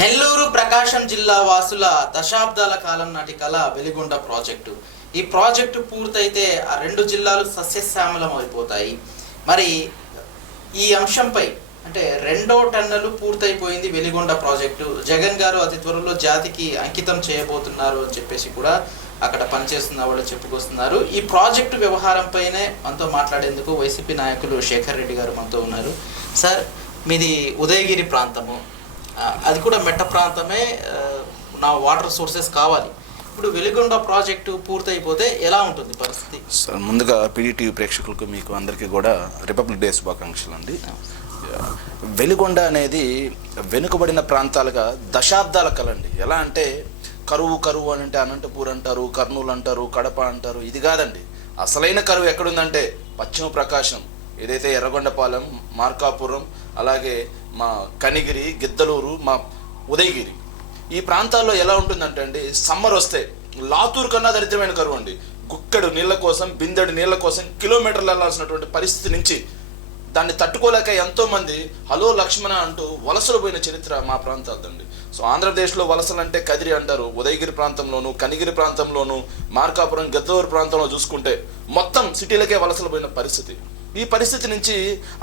నెల్లూరు ప్రకాశం జిల్లా వాసుల దశాబ్దాల కాలం నాటి కళ వెలిగొండ ప్రాజెక్టు. ఈ ప్రాజెక్టు పూర్తయితే ఆ రెండు జిల్లాలు సస్యశ్యామలం అయిపోతాయి. మరి ఈ అంశంపై అంటే 2వ టన్నెలు పూర్తయిపోయింది వెలిగొండ ప్రాజెక్టు. జగన్ గారు అతి త్వరలో జాతికి అంకితం చేయబోతున్నారు అని చెప్పేసి కూడా అక్కడ పనిచేస్తున్న వాళ్ళు చెప్పుకొస్తున్నారు. ఈ ప్రాజెక్టు వ్యవహారంపైనే మనతో మాట్లాడేందుకు వైసీపీ నాయకులు శేఖర్ రెడ్డి గారు మనతో ఉన్నారు. సార్, మీది ఉదయగిరి ప్రాంతము, అది కూడా మెట్ట ప్రాంతమే, నా వాటర్ సోర్సెస్ కావాలి. ఇప్పుడు వెలిగొండ ప్రాజెక్టు పూర్తయిపోతే ఎలా ఉంటుంది పరిస్థితి? సార్, ముందుగా పీడీటీవీ ప్రేక్షకులకు మీకు అందరికీ కూడా రిపబ్లిక్ డే శుభాకాంక్షలు అండి. వెలిగొండ అనేది వెనుకబడిన ప్రాంతాలుగా దశాబ్దాల కళ అండి. ఎలా అంటే కరువు అని అంటే అనంతపూర్ అంటారు, కర్నూలు అంటారు, కడప అంటారు. ఇది కాదండి. అసలైన కరువు ఎక్కడుందంటే పశ్చిమ ప్రకాశం, ఏదైతే ఎర్రగొండపాలెం, మార్కాపురం, అలాగే మా కనిగిరి, గిద్దలూరు, మా ఉదయగిరి, ఈ ప్రాంతాల్లో ఎలా ఉంటుందంటే అండి, సమ్మర్ వస్తే లాతూరు కన్నా దరిద్రమైన కరువు అండి. గుక్కెడు నీళ్ళ కోసం, బిందెడు నీళ్ళ కోసం కిలోమీటర్లు వెళ్లాల్సినటువంటి పరిస్థితి నుంచి దాన్ని తట్టుకోలేక ఎంతోమంది హలో లక్ష్మణ అంటూ వలసలు పోయిన చరిత్ర మా ప్రాంతాలదండి. సో ఆంధ్రప్రదేశ్లో వలసలు అంటే కదిరి అంటారు. ఉదయగిరి ప్రాంతంలోను, కనిగిరి ప్రాంతంలోను, మార్కాపురం, గద్దలూరు ప్రాంతంలో చూసుకుంటే మొత్తం సిటీలకే వలసలు పోయిన పరిస్థితి. ఈ పరిస్థితి నుంచి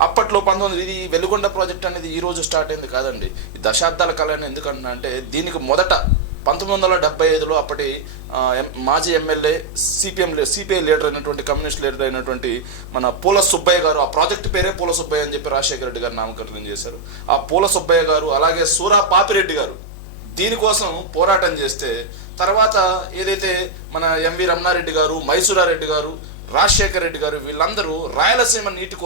అప్పట్లో ఇది వెలిగొండ ప్రాజెక్ట్ అనేది ఈ రోజు స్టార్ట్ అయింది కాదండి. ఈ దశాబ్దాల కళ అని ఎందుకంటున్నా అంటే, దీనికి మొదట 1975లో అప్పటి మాజీ ఎమ్మెల్యే సిపిఐ లీడర్ అయినటువంటి, కమ్యూనిస్ట్ లీడర్ అయినటువంటి మన పూల సుబ్బయ్య గారు, ఆ ప్రాజెక్టు పేరే పూల సుబ్బయ్య అని చెప్పి రాజశేఖర రెడ్డి గారు నామకరణం చేశారు. ఆ పూల సుబ్బయ్య గారు, అలాగే సూరా పాపిరెడ్డి గారు దీనికోసం పోరాటం చేస్తే, తర్వాత ఏదైతే మన ఎంవి రమణారెడ్డి గారు, మైసూరారెడ్డి గారు, రాజశేఖర రెడ్డి గారు, వీళ్ళందరూ రాయలసీమ నీటి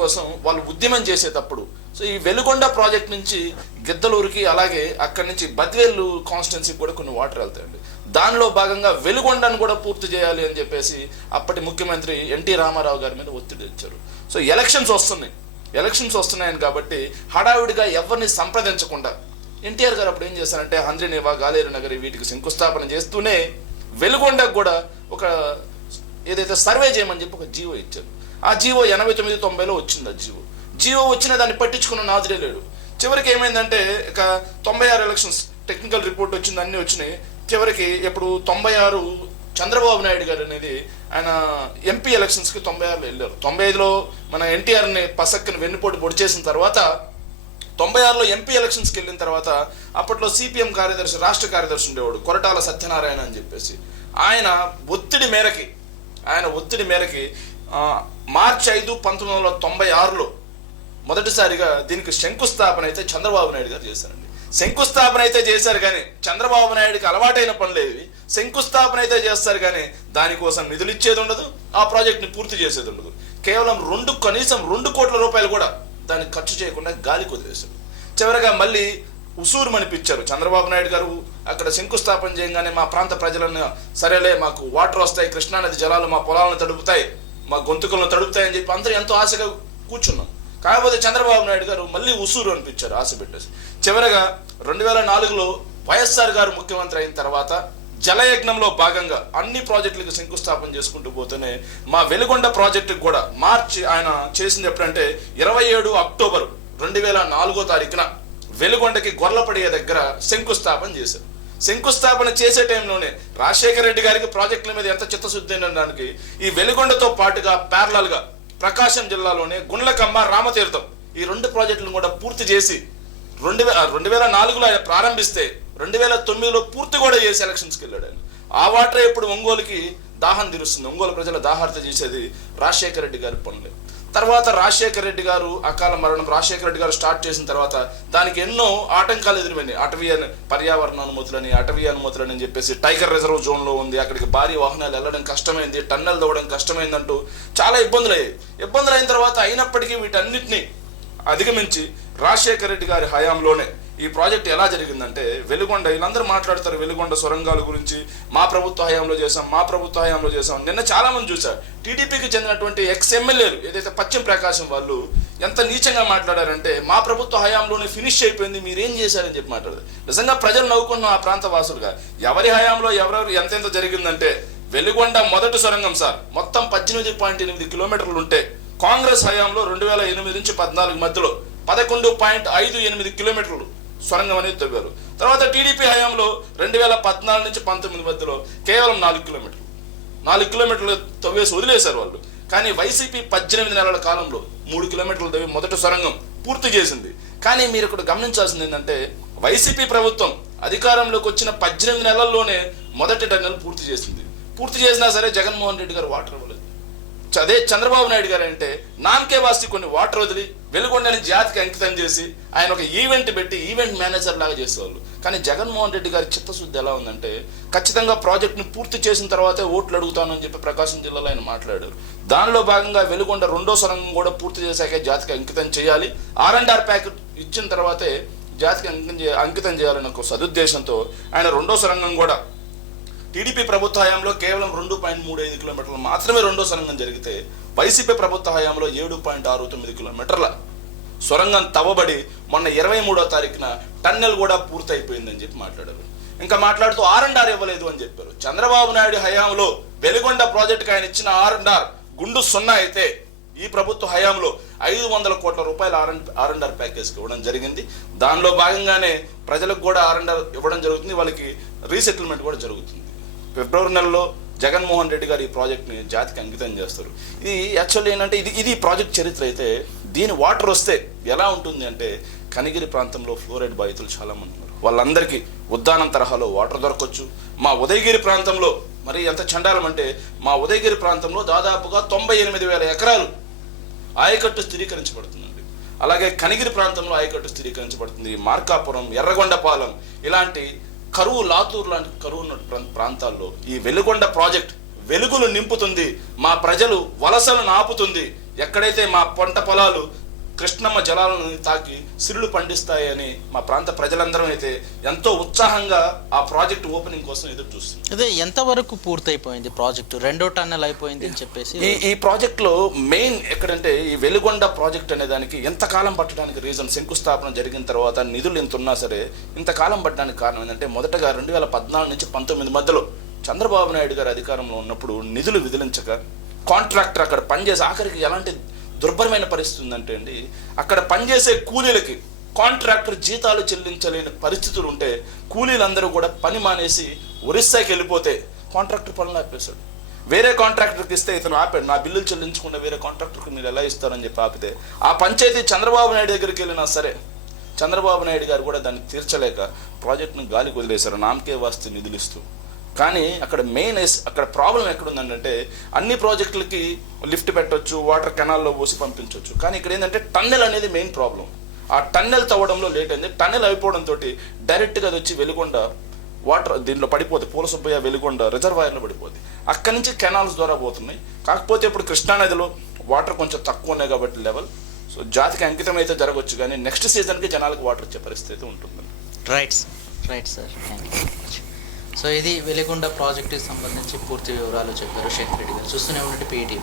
కోసం వాళ్ళు ఉద్యమం చేసేటప్పుడు, సో ఈ వెలుగొండ ప్రాజెక్ట్ నుంచి గిద్దలూరుకి, అలాగే అక్కడి నుంచి బద్వేలు కాన్స్టిట్యున్సీకి కూడా కొన్ని వాటర్ వెళ్తాయండి. దానిలో భాగంగా వెలుగొండను కూడా పూర్తి చేయాలి అని చెప్పేసి అప్పటి ముఖ్యమంత్రి ఎన్టీ రామారావు గారి మీద ఒత్తిడి ఇచ్చారు. సో ఎలక్షన్స్ వస్తున్నాయని కాబట్టి హడావిడిగా ఎవరిని సంప్రదించకుండా ఎన్టీఆర్ గారు అప్పుడు ఏం చేశారంటే, హంద్రీనేవా, గాలేరు నగరి వీటికి శంకుస్థాపన చేస్తూనే వెలుగొండకు కూడా ఒక ఏదైతే సర్వే చేయమని చెప్పి ఒక జీవో ఇచ్చారు. ఆ జీవో 89-90లో వచ్చింది. ఆ జీవో వచ్చిన దాన్ని పట్టించుకున్న నాదుడే లేడు. చివరికి ఏమైందంటే, ఇక 96 ఎలక్షన్స్ టెక్నికల్ రిపోర్ట్ వచ్చింది, అన్నీ వచ్చినాయి. చివరికి ఎప్పుడు 96 చంద్రబాబు నాయుడు గారు అనేది ఆయన ఎంపీ ఎలక్షన్స్కి 96లో వెళ్ళారు. 95లో మన ఎన్టీఆర్ని పసక్కని వెన్నుపోటు పొడి చేసిన తర్వాత 96లో ఎంపీ ఎలక్షన్స్కి వెళ్ళిన తర్వాత అప్పట్లో సిపిఎం కార్యదర్శి, రాష్ట్ర కార్యదర్శి ఉండేవాడు కొరటాల సత్యనారాయణ అని చెప్పేసి, ఆయన ఒత్తిడి మేరకి మార్చి 5, 1996లో మొదటిసారిగా దీనికి శంకుస్థాపన అయితే చంద్రబాబు నాయుడు గారు చేశారండి. శంకుస్థాపన అయితే చేశారు కానీ చంద్రబాబు నాయుడికి అలవాటైన పనులేవి. శంకుస్థాపన అయితే చేస్తారు కానీ దానికోసం నిధులు ఇచ్చేది ఉండదు, ఆ ప్రాజెక్ట్ని పూర్తి చేసేది ఉండదు. కేవలం కనీసం 2 కోట్ల రూపాయలు కూడా దాన్ని ఖర్చు చేయకుండా గాలికి వదిలేశారు. చివరగా మళ్ళీ ఉసూరు అనిపించారు చంద్రబాబు నాయుడు గారు. అక్కడ శంకుస్థాపన చేయగానే మా ప్రాంత ప్రజలను, సరేలే మాకు వాటర్ వస్తాయి, కృష్ణానది జలాలు మా పొలాలను తడుపుతాయి, మా గొంతుకలను తడుపుతాయని చెప్పి అందరూ ఎంతో ఆశగా కూర్చున్నాం. కాకపోతే చంద్రబాబు నాయుడు గారు మళ్ళీ ఉసూరు అనిపించారు ఆశ పెట్టేసి. చివరగా 2004లో వైఎస్ఆర్ గారు ముఖ్యమంత్రి అయిన తర్వాత జలయజ్ఞంలో భాగంగా అన్ని ప్రాజెక్టులకు శంకుస్థాపన చేసుకుంటూ పోతేనే మా వెలుగొండ ప్రాజెక్టుకు కూడా మార్చి ఆయన చేసింది ఎప్పుడంటే 27 అక్టోబర్ 2004వ తారీఖున వెలుగొండకి గొర్లపడియ దగ్గర శంకుస్థాపన చేశారు. శంకుస్థాపన చేసే టైంలోనే రాజశేఖర రెడ్డి గారికి ప్రాజెక్టుల మీద ఎంత చిత్తశుద్ధి అనడానికి ఈ వెలుగొండతో పాటుగా ప్యారలల్గా ప్రకాశం జిల్లాలోనే గుండ్లకమ్మ, రామతీర్థం ఈ 2 ప్రాజెక్టులను కూడా పూర్తి చేసి 2004లో ఆయన ప్రారంభిస్తే 2009లో పూర్తి కూడా చేసి ఎలక్షన్స్కి వెళ్ళాడు ఆయన. ఆ వాటర్ ఇప్పుడు ఒంగోలుకి దాహం తీరుస్తుంది. ఒంగోలు ప్రజల దాహార్త చేసేది రాజశేఖర రెడ్డి గారి పనులే. తర్వాత రాజశేఖర రెడ్డి గారు అకాల మరణం, రాజశేఖర రెడ్డి గారు స్టార్ట్ చేసిన తర్వాత దానికి ఎన్నో ఆటంకాలు ఎదురుమైనాయి. పర్యావరణ అనుమతులని, అటవీ అనుమతులని అని చెప్పేసి టైగర్ రిజర్వ్ జోన్లో ఉంది, అక్కడికి భారీ వాహనాలు వెళ్ళడం కష్టమైంది, టన్నెల్ తవ్వడం కష్టమైందంటూ చాలా ఇబ్బందులు అయిన తర్వాత అయినప్పటికీ వీటన్నిటిని అధిగమించి రాజశేఖర రెడ్డి గారి హయాంలోనే ఈ ప్రాజెక్ట్ ఎలా జరిగిందంటే, వెలుగొండ వీళ్ళందరూ మాట్లాడతారు వెలుగొండ సొరంగాల గురించి, మా ప్రభుత్వ హయాంలో చేసాం. నిన్న చాలా మంది చూశారు టీడీపీకి చెందినటువంటి ఎమ్మెల్యేలు ఏదైతే పశ్చిమ ప్రకాశం వాళ్ళు ఎంత నీచంగా మాట్లాడారంటే, మా ప్రభుత్వ హయాంలోనే ఫినిష్ అయిపోయింది, మీరేం చేశారని చెప్పి మాట్లాడారు. నిజంగా ప్రజలు నవ్వుకున్న ఆ ప్రాంత వాసులుగా ఎవరి హయాంలో ఎవరెవరు ఎంతెంత జరిగిందంటే, వెలుగొండ మొదటి సొరంగం సార్ మొత్తం 18.8 కిలోమీటర్లు ఉంటే కాంగ్రెస్ హయాంలో 2008 నుంచి 2014 మధ్యలో 11.58 కిలోమీటర్లు సొరంగం అనేది తవ్వారు. తర్వాత టీడీపీ హయాంలో 2014 నుంచి 19 మధ్యలో కేవలం 4 కిలోమీటర్లు తవ్వేసి వదిలేశారు వాళ్ళు. కానీ వైసీపీ 18 నెలల కాలంలో 3 కిలోమీటర్లు తవ్వి మొదటి సొరంగం పూర్తి చేసింది. కానీ మీరు ఇక్కడ గమనించాల్సింది ఏంటంటే వైసీపీ ప్రభుత్వం అధికారంలోకి వచ్చిన 18 నెలల్లోనే మొదటి టన్నెల్ పూర్తి చేసింది. పూర్తి చేసినా సరే జగన్మోహన్ రెడ్డి గారు వాటర్ ఇవ్వలేదు. అదే చంద్రబాబు నాయుడు గారు అంటే నామకే వాసి కొన్ని వాటర్ వదిలి వెలుగొండని జాతికి అంకితం చేసి ఆయన ఒక ఈవెంట్ పెట్టి ఈవెంట్ మేనేజర్ లాగా చేసేవాళ్ళు. కానీ జగన్మోహన్ రెడ్డి గారి చిత్తశుద్ధి ఎలా ఉందంటే ఖచ్చితంగా ప్రాజెక్ట్ని పూర్తి చేసిన తర్వాతే ఓట్లు అడుగుతానని చెప్పి ప్రకాశం జిల్లాలో ఆయన మాట్లాడారు. దానిలో భాగంగా వెలుగొండ రెండో సొరంగం కూడా పూర్తి చేశాకే జాతికి అంకితం చేయాలి, R&R ప్యాకెట్ ఇచ్చిన తర్వాతే జాతికి అంకితం చేయాలన్న ఒక సదుద్దేశంతో ఆయన రెండో సొరంగం కూడా టీడీపీ ప్రభుత్వ హయాంలో కేవలం 2.35 కిలోమీటర్లు మాత్రమే రెండో సొరంగం జరిగితే వైసీపీ ప్రభుత్వ హయాంలో 7.69 కిలోమీటర్ల సొరంగం తవ్వబడి మొన్న 23వ తారీఖున టన్నెల్ కూడా పూర్తి అయిపోయిందని చెప్పి మాట్లాడారు. ఇంకా మాట్లాడుతూ R&R ఇవ్వలేదు అని చెప్పారు. చంద్రబాబు నాయుడు హయాంలో వెలుగొండ ప్రాజెక్టుకి ఆయన ఇచ్చిన R&R గుండు 0 అయితే ఈ ప్రభుత్వ హయాంలో 500 కోట్ల రూపాయల R&R ప్యాకేజ్కి ఇవ్వడం జరిగింది. దానిలో భాగంగానే ప్రజలకు కూడా R&R ఇవ్వడం జరుగుతుంది, వాళ్ళకి రీసెటిల్మెంట్ కూడా జరుగుతుంది. ఫిబ్రవరి నెలలో జగన్మోహన్ రెడ్డి గారు ఈ ప్రాజెక్ట్ని జాతికి అంకితం చేస్తారు. ఇది యాక్చువల్లీ ఏంటంటే ఇది ప్రాజెక్ట్ చరిత్ర అయితే దీని వాటర్ వస్తే ఎలా ఉంటుంది అంటే కనిగిరి ప్రాంతంలో ఫ్లోరైడ్ బాధితులు చాలామంది ఉన్నారు. వాళ్ళందరికీ ఉద్దానం తరహాలో వాటర్ దొరకవచ్చు. మా ఉదయగిరి ప్రాంతంలో మరి ఎంత చండాలం అంటే మా ఉదయగిరి ప్రాంతంలో దాదాపుగా 98,000 ఎకరాలు ఆయకట్టు స్థిరీకరించబడుతుందండి. అలాగే కనిగిరి ప్రాంతంలో ఆయకట్టు స్థిరీకరించబడుతుంది. మార్కాపురం, ఎర్రగొండపాలెం ఇలాంటి కరువు, లాతూరు లాంటి కరువు ఉన్న ప్రాంతాల్లో ఈ వెలుగొండ ప్రాజెక్ట్ వెలుగులు నింపుతుంది, మా ప్రజలు వలసలను ఆపుతుంది. ఎక్కడైతే మా పంట పొలాలు కృష్ణమ్మ జలాలను తాకి సిరులు పండిస్తాయని మా ప్రాంత ప్రజలందరం అయితే ఎంతో ఉత్సాహంగా ఆ ప్రాజెక్ట్ ఓపెనింగ్ కోసం ఎదురు చూస్తుంది. అదే ఎంతవరకు పూర్తయిపోయింది ప్రాజెక్టు? రెండో టన్నెల్ అయిపోయింది అని చెప్పేసి ఈ ప్రాజెక్ట్లో మెయిన్ ఎక్కడంటే ఈ వెలుగొండ ప్రాజెక్ట్ అనే దానికి ఎంతకాలం పట్టడానికి రీజన్, శంకుస్థాపన జరిగిన తర్వాత నిధులు ఎంత ఉన్నా సరే ఇంతకాలం పట్టడానికి కారణం ఏంటంటే మొదటగా 2014 నుంచి 19 మధ్యలో చంద్రబాబు నాయుడు గారు అధికారంలో ఉన్నప్పుడు నిధులు విదిలించక కాంట్రాక్టర్ అక్కడ పనిచేసి ఆఖరికి ఎలాంటి దుర్భరమైన పరిస్థితి ఉందంటే అండి అక్కడ పనిచేసే కూలీలకి కాంట్రాక్టర్ జీతాలు చెల్లించలేని పరిస్థితులు ఉంటే కూలీలందరూ కూడా పని మానేసి ఒరిస్సాకి వెళ్ళిపోతే కాంట్రాక్టర్ పనులు ఆపేశాడు. వేరే కాంట్రాక్టర్కి ఇస్తే ఇతను ఆపాడు, నా బిల్లులు చెల్లించకుండా వేరే కాంట్రాక్టర్కి మీరు ఎలా ఇస్తారని చెప్పి ఆపితే ఆ పంచాయతీ చంద్రబాబు నాయుడు దగ్గరికి వెళ్ళినా సరే చంద్రబాబు నాయుడు గారు కూడా దాన్ని తీర్చలేక ప్రాజెక్టును గాలికి వదిలేశారు నామకే వాస్తు నిధులు ఇస్తూ. కానీ అక్కడ అక్కడ ప్రాబ్లం ఎక్కడుందంటే అన్ని ప్రాజెక్టులకి లిఫ్ట్ పెట్టవచ్చు, వాటర్ కెనాల్లో పోసి పంపించవచ్చు. కానీ ఇక్కడ ఏంటంటే టన్నెల్ అనేది మెయిన్ ప్రాబ్లం. ఆ టన్నెల్ తవ్వడంలో లేట్ అయింది. టన్నెల్ అయిపోవడంతో డైరెక్ట్గా అది వచ్చి వెలుగొండ వాటర్ దీంట్లో పడిపోతుంది, పూలసుబ్బయ్య వెలుగొండ రిజర్వాయర్లో పడిపోతుంది. అక్కడి నుంచి కెనాల్స్ ద్వారా పోతున్నాయి. కాకపోతే ఇప్పుడు కృష్ణానదిలో వాటర్ కొంచెం తక్కువ ఉన్నాయి కాబట్టి లెవెల్ సో జాతికి అంకితం అయితే జరగవచ్చు, కానీ నెక్స్ట్ సీజన్కి జనాలకు వాటర్ వచ్చే పరిస్థితి ఉంటుంది. Right sir, thank you. So ఇది వెలిగొండ ప్రాజెక్టుకి సంబంధించి పూర్తి వివరాలు చెప్పారు శేఖర్ రెడ్డి గారు. చూస్తూనే ఉన్నట్టు PATV.